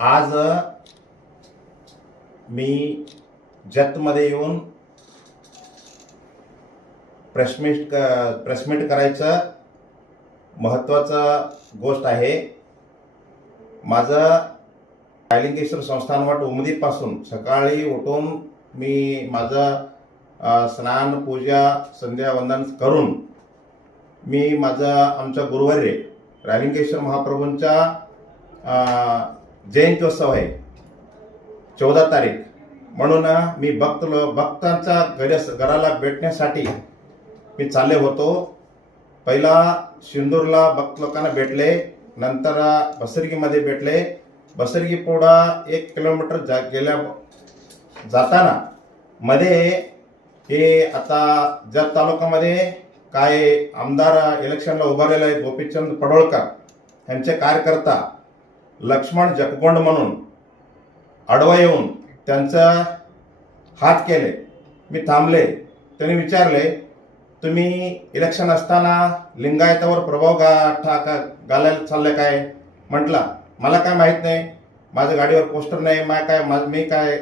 आज मी जतमध्ये येऊन प्रेसमिट क प्रेसमिट करायचं महत्त्वाचं गोष्ट आहे. माझं कायलिंगेश्वर संस्थानवट उमदीपासून सकाळी उठून मी माझं स्नान पूजा संध्या वंदन करून मी माझं आमचं गुरुवारी रायलिंगेश्वर महाप्रभूंच्या जयंत्योत्सव आहे. चौदा तारीख. म्हणून मी भक्त लो- भक्तांच्या घरस घराला भेटण्यासाठी मी चालले होतो. पहिला शिंदूरला भक्त लोकांना भेटले नंतर बसरगीमध्ये भेटले. बसरगी पोडा एक किलोमीटर जा गेल्या जाताना मध्ये हे आता जत तालुक्यामध्ये काय आमदार इलेक्शनला उभारलेले आहेत गोपीचंद पडोळकर. यांचे कार्यकर्ता लक्ष्मण जगगोंड म्हणून आडवा येऊन त्यांचा हात केले. मी थांबले. त्यांनी विचारले तुम्ही इलेक्शन असताना लिंगायतावर प्रभाव गा ठा का घालायला चाललं काय? म्हटला मला काय माहीत नाही. माझ्या गाडीवर पोस्टर नाही. मा काय मा मी काय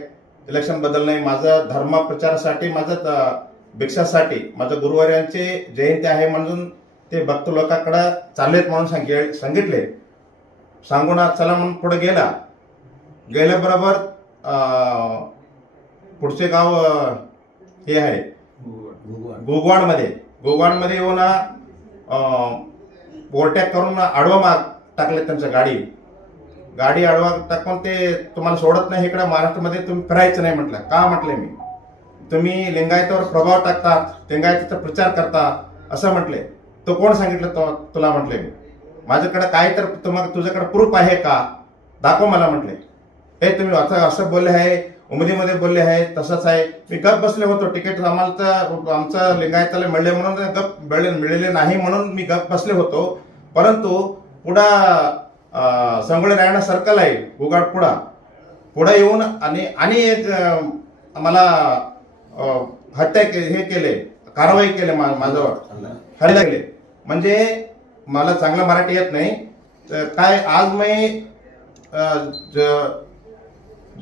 इलेक्शन बदल नाही. माझं धर्म प्रचारासाठी माझं त- भिक्षासाठी माझं गुरुवार्यांची जयंती आहे म्हणून ते भक्त लोकांकडे चाललेत म्हणून सांगे सांगितले. सांगून चला म्हणून पुढे गेला. गेल्याबरोबर पुढचे गाव हे आहे. गोगवाडमध्ये. गोगवाडमध्ये येऊन ओव्हरटॅक करून आडवा माग टाकले त्यांच्या गाडी. गाडी आडवा टाकून ते तुम्हाला सोडत नाही इकडे. महाराष्ट्रामध्ये तुम्ही फिरायचं नाही म्हटलं. का म्हटले मी? तुम्ही लिंगायतावर प्रभाव टाकतात लिंगायताचा प्रचार करता असं म्हटले. तो कोण सांगितलं तो तुला म्हटले मी? माझ्याकडे काय तर तुम्हाला तुझ्याकडे प्रूफ आहे का? दाखव मला म्हटले. हे तुम्ही असं असं बोलले आहे उमदीमध्ये बोलले आहे तसंच आहे. मी गप बसले होतो तिकीट आम्हाला तर आमचं लिंगायताला मिळले म्हणून गप मिळले नाही म्हणून मी गप बसले होतो. परंतु पुढा संगळे रायणा सर्कल आहे उगाड पुढा. पुढे येऊन आणि आणि एक मला हत्या के हे केले कारवाई केले माझ्यावर. हल्ला केले. म्हणजे मला चांगलं मराठी येत नाही. तर काय आज मी ज-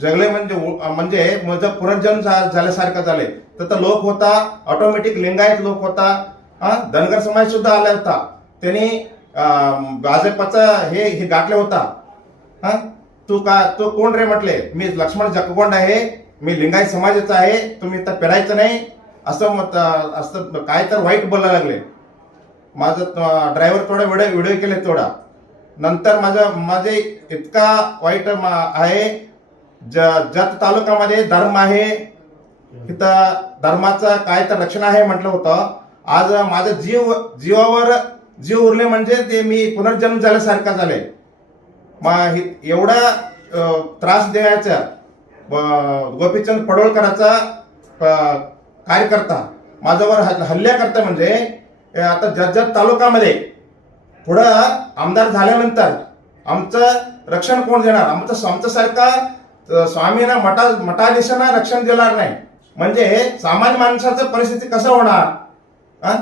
जगले म्हणजे उ- म्हणजे माझं पुनर्जन्म झाल्यासारखं झाले तर तो लोक होता ऑटोमॅटिक लिंगायत लोक होता हा धनगर समाज सुद्धा आला होता. त्यांनी भाजपचा हे हे गाठले होता. हा तू का तू कोण रे म्हटले? मी लक्ष्मण जगगोंड आहे मी लिंगायत समाजाचा आहे तुम्ही तर पेरायचं नाही. असं मत असं काय तर वाईट बोलायला लागले. माझं ड्रायव्हर थोडा व्हिडिओ व्हिडिओ केले थोडा. नंतर माझं माझे इतका वाईट मा- आहे. ज जत तालुक्यामध्ये धर्म आहे. तिथं धर्माचं काय तर रक्षण आहे म्हटलं होतं. आज माझं जीव जीवावर जीव उरले म्हणजे ते मी पुनर्जन्म झाल्यासारखा झाले मग हे- एवढा त्रास द्यायचा गोपीचंद पडोळकराचा कार्यकर्ता माझ्यावर हल्ल्या करता म्हणजे आता जत तालुक्यामध्ये पुढं आमदार झाल्यानंतर आमचं रक्षण कोण देणार? आमचं आमच्यासारखा स्वामींना मठा मठाधीशांना रक्षण देणार नाही. म्हणजे सामान्य माणसाचं परिस्थिती कसं होणार? हा?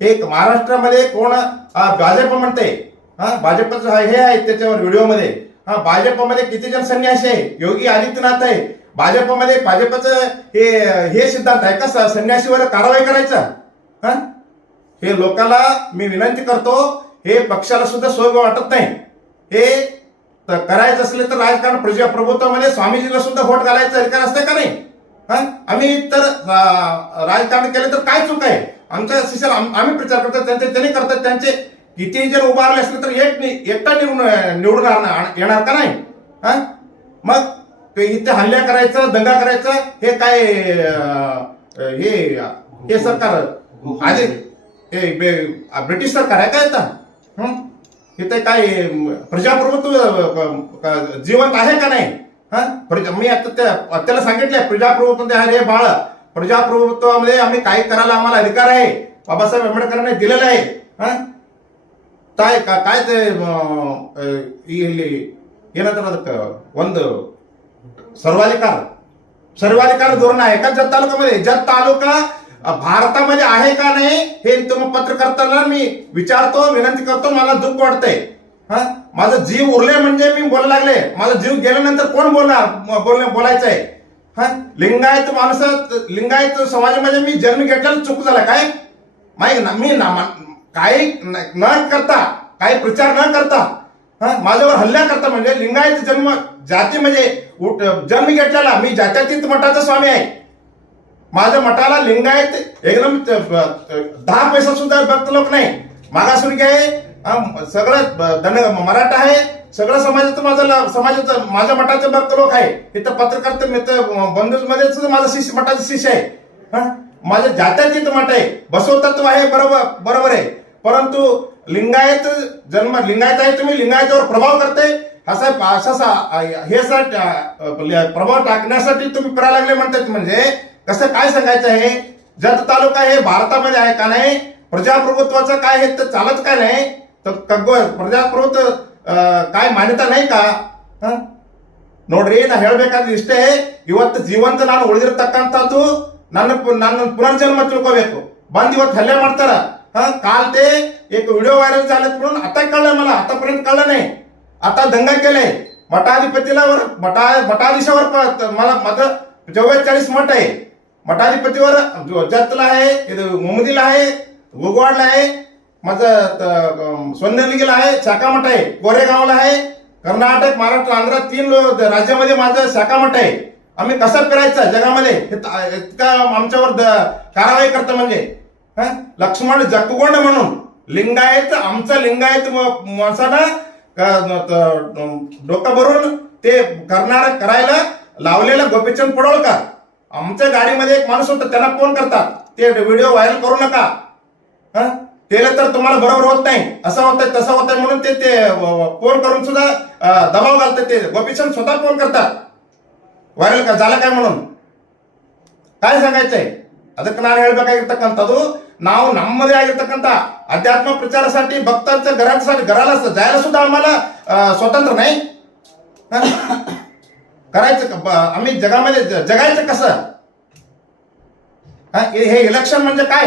एक महाराष्ट्रामध्ये कोण हा, भाजप म्हणते हा भाजपचं हे आहे त्याच्यावर व्हिडिओमध्ये. हा भाजपमध्ये किती जण संन्यासी आहे? योगी आदित्यनाथ आहे. भाजपमध्ये भाजपचं हे हे सिद्धांत आहे का? संन्यासीवर कारवाई करायचा? हा हे लोकांना मी विनंती करतो हे पक्षाला सुद्धा सोय वाटत नाही. हे करायचं असले तर राजकारण प्रजाप्रभुत्वामध्ये स्वामीजीला सुद्धा व्होट घालायचा अधिकार असते का नाही? हा? आम्ही तर राजकारण केलं तर काय चूक आहे? आमच्या शिष्याला आम- आम्ही प्रचार करतो त्यांचे त्यांनी करतात त्यांचे किती जर उभारले असले तर एक एकटा निवडून निवडून येणार का नाही? हा? मग ते इथे हल्ल्या करायचं दंगा करायचं हे काय हे हे सरकार आधी हे बे- ब्रिटिश सरकार आहे काय आता हं? इथे काय अं, प्रजाप्रभुत्व अं, अं, जिवंत आहे का नाही हा प्रजा मी आता त्या त्याला सांगितलंय प्रजाप्रभुत्व अरे बाळ प्रजाप्रभुत्वामध्ये आम्ही काय करायला आम्हाला अधिकार आहे बाबासाहेब आंबेडकरांनी दिलेला आहे हा काय का- काय ते ಅಹ್, ಅಹ್, ಈ ಇಲ್ಲಿ ಏನಂತಾರ ಅದಕ್ಕೆ ಒಂದು सर्वाधिकार सर्वाधिकार धोरण आहे का जत तालुक्यामध्ये जत तालुका अ, भारतामध्ये आहे का नाही हे तुम्ही पत्रकर्त्यांना मी विचारतो विनंती करतो मला दुःख वाटतंय. हा? माझा जीव उरले म्हणजे मी बोलायला लागले. माझा जीव गेल्यानंतर कोण बोलणार बोल बोलायचं आहे हा? लिंगायत माणसं लिंगायत समाजामध्ये मी जन्म घेतलेला चूक झाला काय? माहिती ना मी ना काही न करता काही प्रचार न करता हा? माझ्यावर हल्ला करता म्हणजे लिंगायत जन्म जाती म्हणजे जन्म घेतलेला मी जात्यातीत मठाचा स्वामी आहे. माझ्या मठाला लिंगायत एकदम दहा पैसा सुद्धा भक्त लोक नाही. मागासवर्गीय आहे सगळं धन मराठा आहे सगळं समाजाचं माझं समाजाचं माझ्या मठाचे भक्त लोक आहे. इथं पत्रकार मित्र बंधूजमध्ये माझा शिष्य मठाचे शिष्य आहे. माझ्या माझ्या जात्यातीत मठ आहे. बसवतत्व आहे बरोबर बरोबर आहे. परंतु लिंगायत जन्म लिंगायत आहे तुम्ही लिंगायतावर प्रभाव करते. असा असा असा- हे सर प्रभाव टाकण्यासाठी तुम्ही करायला लागले म्हणतात म्हणजे कसं काय सांगायचं आहे जत तालुका हे भारतामध्ये आहे का नाही प्रजाप्रभुत्वाचं काय हे तर चालत काय नाही तर कग्ग ಪ್ರಜಾಪ್ರಭುತ್ವ काय ಮಾನ್ಯತಾ नाही का ಹ? ನೋಡ್ರಿ ನಾ ಹೇಳ್ಬೇಕಾದ್ರೆ ಇಷ್ಟೇ ಇವತ್ತು ಜೀವಂತ ನಾನು ಉಳಿದಿರ್ತಕ್ಕಂಥದ್ದು ನನ್ನ ಪು- ನನ್ನ पुनर्जन्म ತಿಳ್ಕೋಬೇಕು ಬಂದ್ ಇವತ್ತು हल्ले ಮಾಡ್ತಾರ हा काल ते एक व्हिडिओ व्हायरल झालेत म्हणून आता कळलं मला आतापर्यंत कळलं नाही आता दंगा केलाय मठाधिपतीला वर मठा मठाधीशावर प- मला माझं चव्वेचाळीस मठ आहे मठाधिपतीवर जतला आहे इथं मुमदीला आहे गुगवाडला आहे माझं त- आहे शाखामठ आहे कोरेगावला आहे कर्नाटक महाराष्ट्र आंध्र तीन राज्यामध्ये माझं शाखामठ आहे. आम्ही कसं फिरायचं जगामध्ये? इतका आमच्यावर द- कारवाई करतं म्हणजे. लक्ष्मण जगगोंड म्हणून. लिंगायत आमचा लिंगायत म- डोकं भरून ते करणार करायला लावलेलं गोपीचंद पडोळकर आमच्या गाडीमध्ये एक माणूस होता त्यांना फोन करतात. ते व्हिडिओ व्हायरल करू नका. हा? त्याला तर तुम्हाला बरोबर होत नाही. असं होतंय तसं होतंय म्हणून ते ते फोन करून सुद्धा दबाव घालतात ते. गोपीचंद स्वतः फोन करतात. व्हायरल का झालं काय म्हणून? काय सांगायचंय? ಅದಕ್ಕೆ ನಾನು ಹೇಳ್ಬೇಕಾಗಿರ್ತಕ್ಕಂಥದ್ದು नाव ನಮ್ಮದೇ ಆಗಿರ್ತಕ್ಕಂಥ अध्यात्म प्रचारासाठी भक्तांच्या घरासाठी घराला जायला सुद्धा आम्हाला स्वतंत्र नाही. करायचं आम्ही जगामध्ये जगायचं कसं? हे इलेक्शन म्हणजे काय?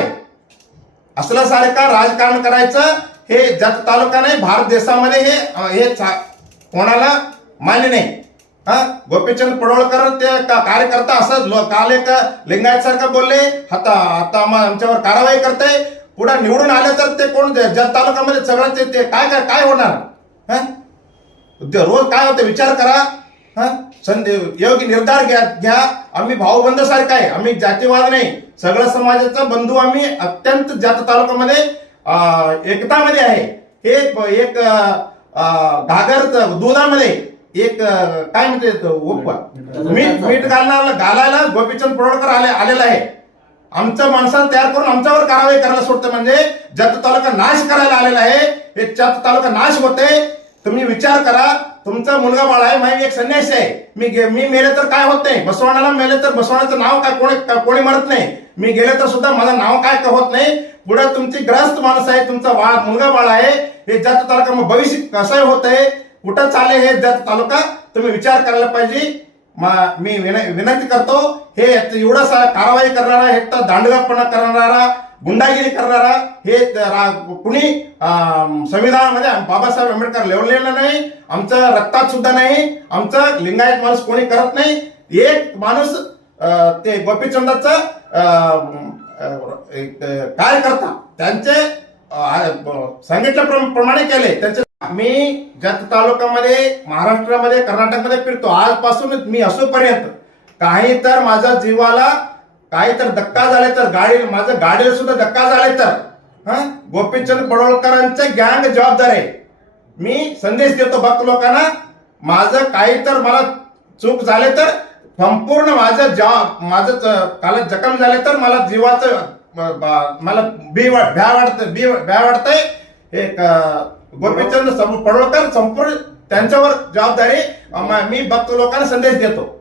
असल्यासारखा राजकारण करायचं हे जत तालुका नाही भारत देशामध्ये हे हे कोणाला मान्य नाही. हा गोपीचंद पडोळकर ते कार्यकर्ता असं लो- काल एक लिंगायत सारखं बोलले आता आता आमच्यावर कारवाई करते पुढे निवडून आले तर ते कोण जत तालुक्यामध्ये सगळं ते काय काय काय होणार? हा? रोज काय होते? विचार करा. संधी योग्य निर्धार घ्या घ्या. आम्ही भाऊबंद सारखा आहे. आम्ही जातीवाद नाही. सगळं समाजाचा बंधू आम्ही अत्यंत जात तालुक्यामध्ये एकतामध्ये आहे. हे एक घागर दुधामध्ये एक काय म्हणते मीठ मीठ घालणार घालायला गोपीचंद पडोळकर आले आलेला आहे. आमचं माणसाला तयार करून आमच्यावर कारवाई करायला सोडतं म्हणजे जत तालुका नाश करायला आलेला आहे. हे जत तालुका नाश होते तुम्ही विचार करा तुमचा मुलगा बाळ आहे माहिती एक संन्यासी आहे. मी मी मेले तर काय होत नाही? बसवणाला मेले तर बसवण्याचं नाव काय? कोणी कोणी मरत नाही. मी गेले तर सुद्धा माझं नाव काय का होत नाही? पुढे तुमची ग्रस्त माणूस आहे तुमचा वाळ मुलगा बाळ आहे हे जात तालुका मग भविष्य कसं होत आहे कुठं चाले हे जात तालुका? तुम्ही विचार करायला पाहिजे. मी विनंती करतो हे एवढा सारा कारवाई करणारा हे तर दांडगापणा करणारा गुंडागिरी करणारा हे कुणी संविधानामध्ये बाबासाहेब आंबेडकर लेवलेलं नाही आमचं रक्तात सुद्धा नाही आमचं लिंगायत माणूस कोणी करत नाही. एक माणूस ते गोपीचंदाच अं, अं, कार्यकर्ता त्यांचे सांगितल्याप्रमाणे केले त्यांचे मी जत तालुक्यामध्ये महाराष्ट्रामध्ये कर्नाटकमध्ये फिरतो आजपासून मी असोपर्यंत काही तर माझ्या जीवाला काही तर धक्का झाले तर गाडी माझं गाडीला सुद्धा धक्का झाले तर हा? गोपीचंद पडोळकरांचे गँग जबाबदार आहे. मी संदेश देतो भक्त लोकांना माझं काही तर मला चूक झाले तर संपूर्ण माझं जॉब माझं काल जखम झाले तर मला जीवाचं मला बी वाट भ्या वाटत बी भ्या वाटतंय. एक गोपीचंद सम- संपूर्ण त्यांच्यावर जबाबदारी मी भक्त लोकांना संदेश देतो.